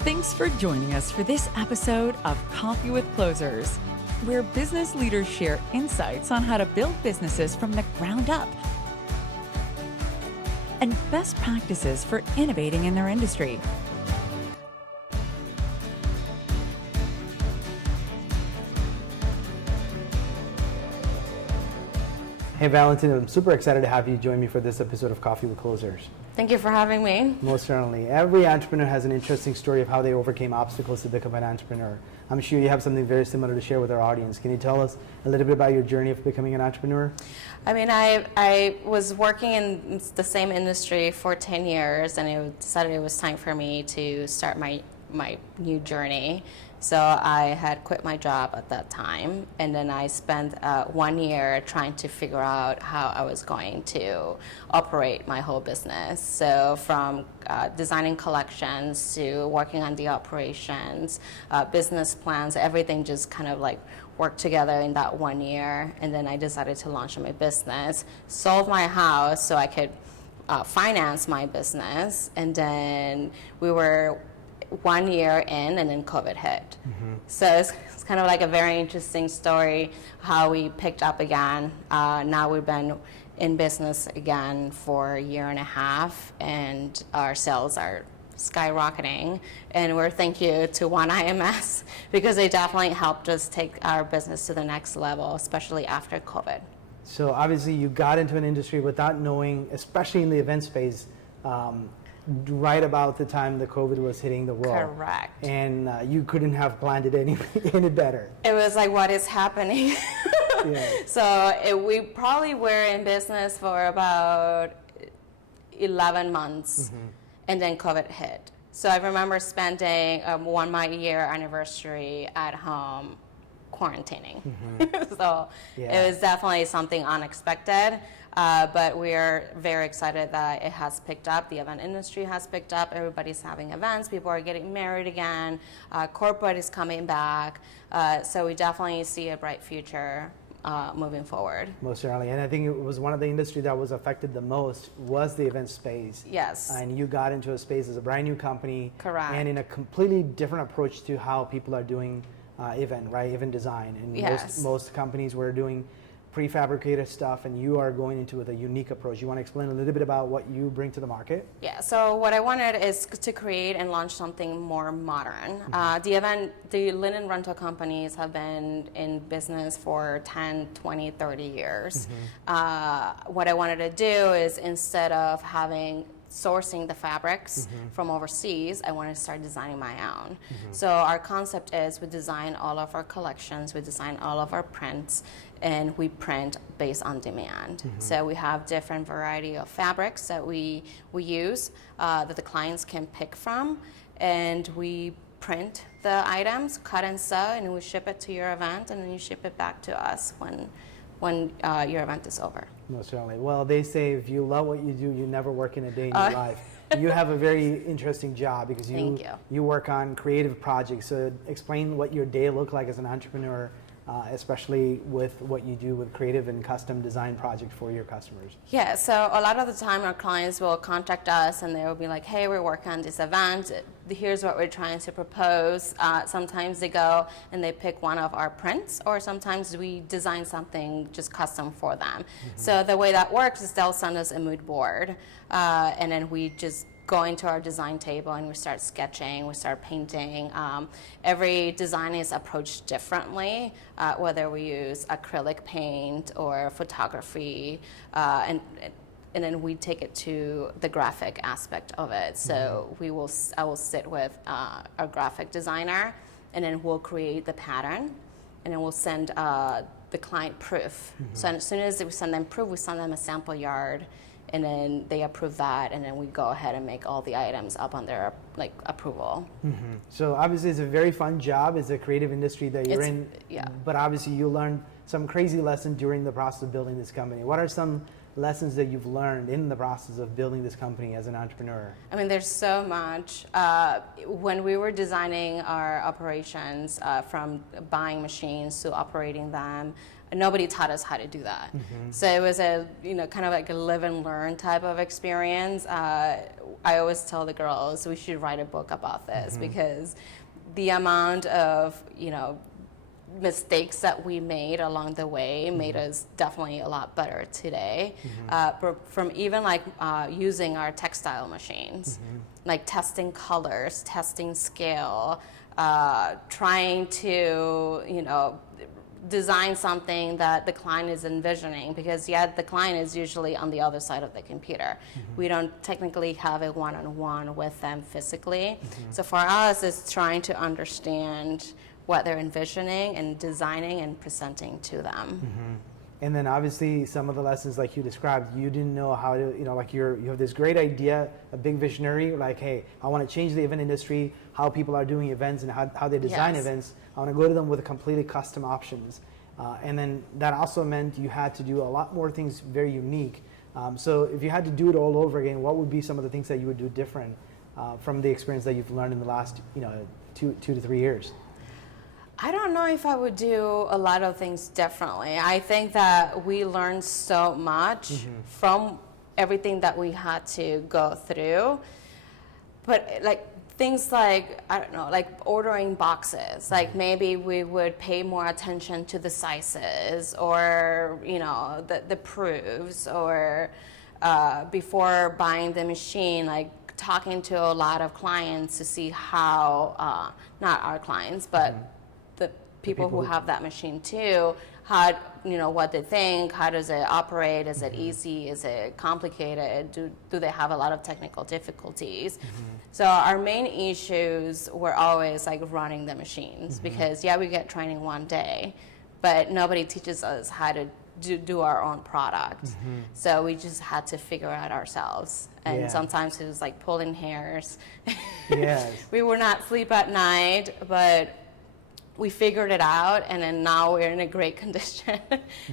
Thanks for joining us for this episode of Coffee with Closers, where business leaders share insights on how to build businesses from the ground up and best practices for innovating in their industry. Hey Valentina, I'm super excited to have you join me for this episode of Coffee with Closers. Thank you for having me. Most certainly. Every entrepreneur has an interesting story of how they overcame obstacles to become an entrepreneur. I'm sure you have something very similar to share with our audience. Can you tell us a little bit about your journey of becoming an entrepreneur? I mean, I was working in the same industry for 10 years, and I decided it was time for me to start my new journey. So I had quit my job at that time, and then I spent 1 year trying to figure out how I was going to operate my whole business. So from designing collections to working on the operations, business plans, everything just kind of like worked together in that 1 year. And then I decided to launch my business, sold my house so I could finance my business, and then we were 1 year in, and then COVID hit. Mm-hmm. So it's kind of like a very interesting story how we picked up again. Now we've been in business again for a year and a half, and our sales are skyrocketing. And we're thank you to One IMS because they definitely helped us take our business to the next level, especially after COVID. So obviously you got into an industry without knowing, especially in the event space, right about the time the COVID was hitting the world. Correct. And you couldn't have planned it any better. It was like, what is happening? Yeah. So we probably were in business for about 11 months, mm-hmm. and then COVID hit. So I remember spending my year anniversary at home quarantining. Mm-hmm. So yeah. It was definitely something unexpected. But we are very excited that it has picked up. The event industry has picked up. Everybody's having events. People are getting married again. Corporate is coming back. So we definitely see a bright future moving forward. Most certainly. And I think it was one of the industry that was affected the most was the event space. Yes. And you got into a space as a brand new company. Correct. And in a completely different approach to how people are doing event design. And yes. most companies were doing prefabricated stuff, and you are going into it with a unique approach. You want to explain a little bit about what you bring to the market? Yeah, so what I wanted is to create and launch something more modern. Mm-hmm. The linen rental companies have been in business for 10, 20, 30 years. Mm-hmm. What I wanted to do is instead of sourcing the fabrics mm-hmm. from overseas, I wanted to start designing my own. Mm-hmm. So our concept is we design all of our collections, we design all of our prints, and we print based on demand. Mm-hmm. So we have different variety of fabrics that we use that the clients can pick from, and we print the items, cut and sew, and we ship it to your event, and then you ship it back to us when your event is over. Most certainly. Well, they say if you love what you do, you never work in a day in your life. You have a very interesting job because you work on creative projects. So explain what your day look like as an entrepreneur, especially with what you do with creative and custom design projects for your customers. Yeah, so a lot of the time our clients will contact us and they will be like, hey, we're working on this event. Here's what we're trying to propose. Sometimes they go and they pick one of our prints, or sometimes we design something just custom for them. Mm-hmm. So the way that works is they'll send us a mood board, and then we just go into our design table and we start sketching, we start painting. Every design is approached differently, whether we use acrylic paint or photography, and then we take it to the graphic aspect of it. So mm-hmm. I will sit with our graphic designer, and then we'll create the pattern, and then we'll send the client proof. Mm-hmm. So as soon as we send them proof, we send them a sample yard, and then they approve that, and then we go ahead and make all the items up on their approval. Mm-hmm. So obviously it's a very fun job. It's a creative industry that you're in. Yeah. But obviously you learned some crazy lessons during the process of building this company. What are some lessons that you've learned in the process of building this company as an entrepreneur? I mean, there's so much. When we were designing our operations, from buying machines to operating them, nobody taught us how to do that. So it was a, kind of like a live and learn type of experience. I always tell the girls we should write a book about this because the amount of, mistakes that we made along the way made us definitely a lot better today. From even like using our textile machines, like testing colors, testing scale, trying to, design something that the client is envisioning, because the client is usually on the other side of the computer. We don't technically have a one-on-one with them physically. So for us, it's trying to understand what they're envisioning and designing and presenting to them. And then obviously some of the lessons like you described, you didn't know how to, like you have this great idea, a big visionary, like, hey, I want to change the event industry, how people are doing events and how they design events. I want to go to them with completely custom options. And then that also meant you had to do a lot more things very unique. So if you had to do it all over again, what would be some of the things that you would do different from the experience that you've learned in the last, 2 to 3 years? I don't know if I would do a lot of things differently. I think that we learned so much from everything that we had to go through. But like things like, I don't know, like ordering boxes, like maybe we would pay more attention to the sizes or, the proofs, or before buying the machine, like talking to a lot of clients to see how, not our clients, but the people who have that machine too, how, what they think, how does it operate, is it easy, is it complicated, do they have a lot of technical difficulties? So our main issues were always like running the machines, because we get training one day, but nobody teaches us how to do our own product. So we just had to figure it out ourselves. And sometimes it was like pulling hairs. We would not sleep at night, but we figured it out, and then now we're in a great condition.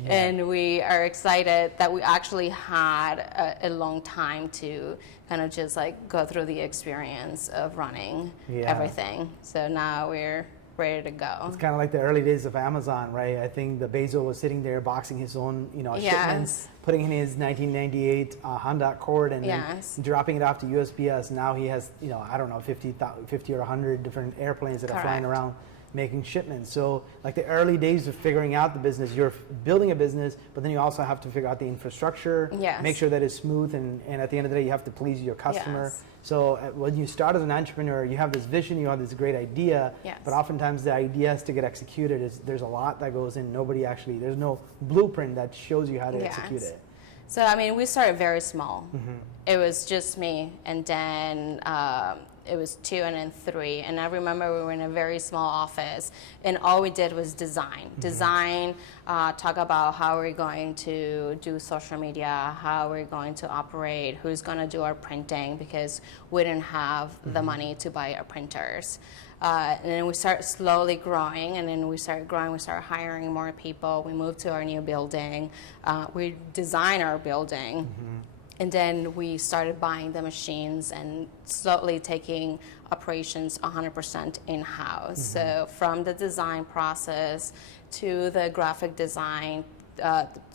And we are excited that we actually had a long time to kind of just like go through the experience of running everything. So now we're ready to go. It's kind of like the early days of Amazon, right? I think the Bezos was sitting there boxing his own, shipments, putting in his 1998 Honda Accord, and then dropping it off to USPS. Now he has, 50 or 100 different airplanes that are flying around making shipments. So like the early days of figuring out the business, you're building a business, but then you also have to figure out the infrastructure, make sure that it's smooth, and at the end of the day, you have to please your customer. So when you start as an entrepreneur, you have this vision, you have this great idea, but oftentimes the idea has to get executed. There's a lot that goes in. There's no blueprint that shows you how to execute it. So, I mean, we started very small. It was just me, and then it was 2 and then 3. And I remember we were in a very small office, and all we did was design, talk about how we're going to do social media, how we're going to operate, who's going to do our printing, because we didn't have the money to buy our printers. And then we started slowly growing, and then we started hiring more people. We moved to our new building. We designed our building. And then we started buying the machines and slowly taking operations 100% in-house. So from the design process to the graphic design,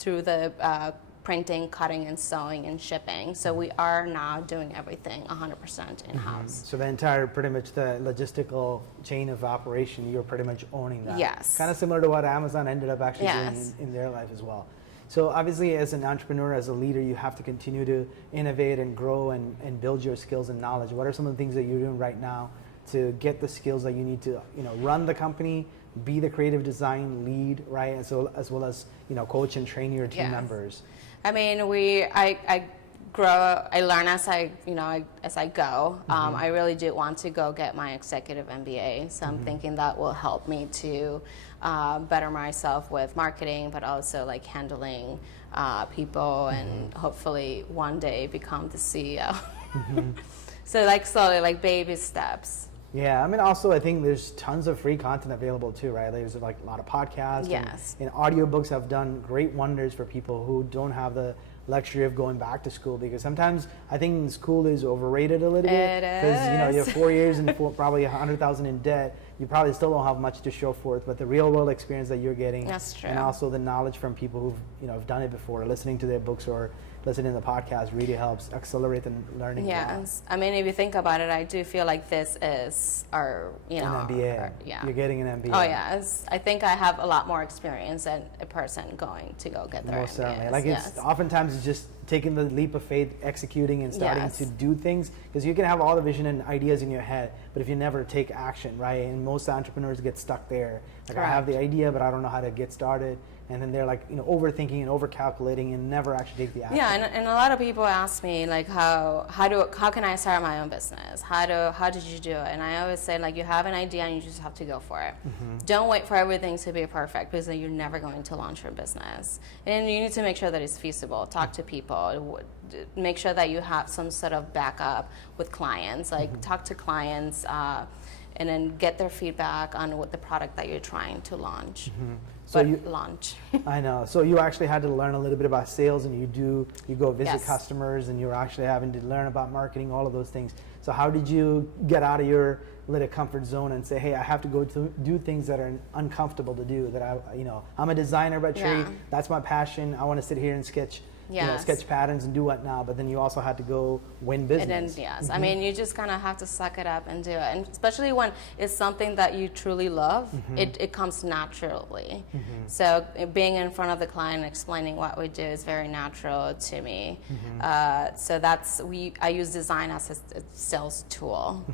through the printing, cutting, and sewing, and shipping. So we are now doing everything 100% in-house. So the entire, pretty much the logistical chain of operation, you're pretty much owning that. Yes. Kind of similar to what Amazon ended up actually doing in their life as well. So obviously as an entrepreneur, as a leader, you have to continue to innovate and grow and build your skills and knowledge. What are some of the things that you're doing right now to get the skills that you need to, run the company, be the creative design lead, right? As well as, coach and train your team members. I mean, I learn as I go. I really do want to go get my executive MBA. So I'm thinking that will help me to better myself with marketing, but also like handling people, and hopefully one day become the CEO. So like slowly, like baby steps. Yeah, I mean, also I think there's tons of free content available too, right? There's like a lot of podcasts, and audiobooks have done great wonders for people who don't have the luxury of going back to school, because sometimes I think school is overrated a little bit, because you have 4 years and probably $100,000 in debt. you probably still don't have much to show for it, but the real world experience that you're getting, that's true. And also the knowledge from people who've have done it before, listening to their books or listening to the podcast really helps accelerate the learning. Yes, I mean, if you think about it, I do feel like this is our, an MBA. You're getting an MBA. Oh yeah, I think I have a lot more experience than a person going to go get their Most MBAs. certainly. Like it's oftentimes it's just taking the leap of faith, executing and starting to do things, because you can have all the vision and ideas in your head, but if you never take action, right? And most entrepreneurs get stuck there. Like, I have the idea, but I don't know how to get started. And then they're like, overthinking and over-calculating and never actually take the action. Yeah, and a lot of people ask me, like, how can I start my own business? How did you do it? And I always say, like, you have an idea and you just have to go for it. Don't wait for everything to be perfect, because then you're never going to launch your business. And you need to make sure that it's feasible. Talk to people. Make sure that you have some sort of backup with clients. Like, talk to clients and then get their feedback on what the product that you're trying to launch. So launch. I know. So you actually had to learn a little bit about sales, and you go visit customers, and you're actually having to learn about marketing, all of those things. So how did you get out of your little comfort zone and say, hey, I have to go to do things that are uncomfortable to do, that I'm a designer by trade, that's my passion, I want to sit here and sketch sketch patterns and do what now, but then you also had to go win business. And then, I mean, you just kind of have to suck it up and do it. And especially when it's something that you truly love, it comes naturally. So being in front of the client and explaining what we do is very natural to me. So I use design as a sales tool.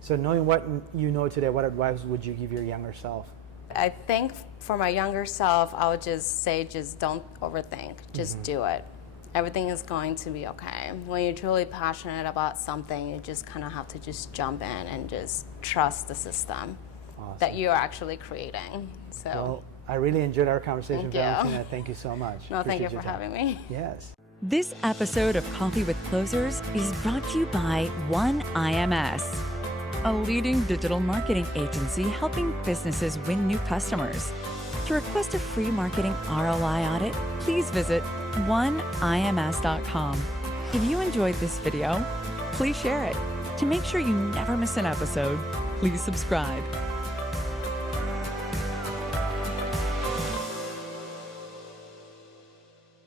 So knowing what you know today, what advice would you give your younger self? I think for my younger self, I would just say, just don't overthink. Just do it. Everything is going to be okay. When you're truly passionate about something, you just kind of have to just jump in and just trust the system that you're actually creating. So, well, I really enjoyed our conversation, Valentina. Thank you so much. No, thank you for having me. Yes. This episode of Coffee with Closers is brought to you by One IMS, a leading digital marketing agency helping businesses win new customers. To request a free marketing ROI audit, please visit oneims.com. If you enjoyed this video, please share it. To make sure you never miss an episode, please subscribe.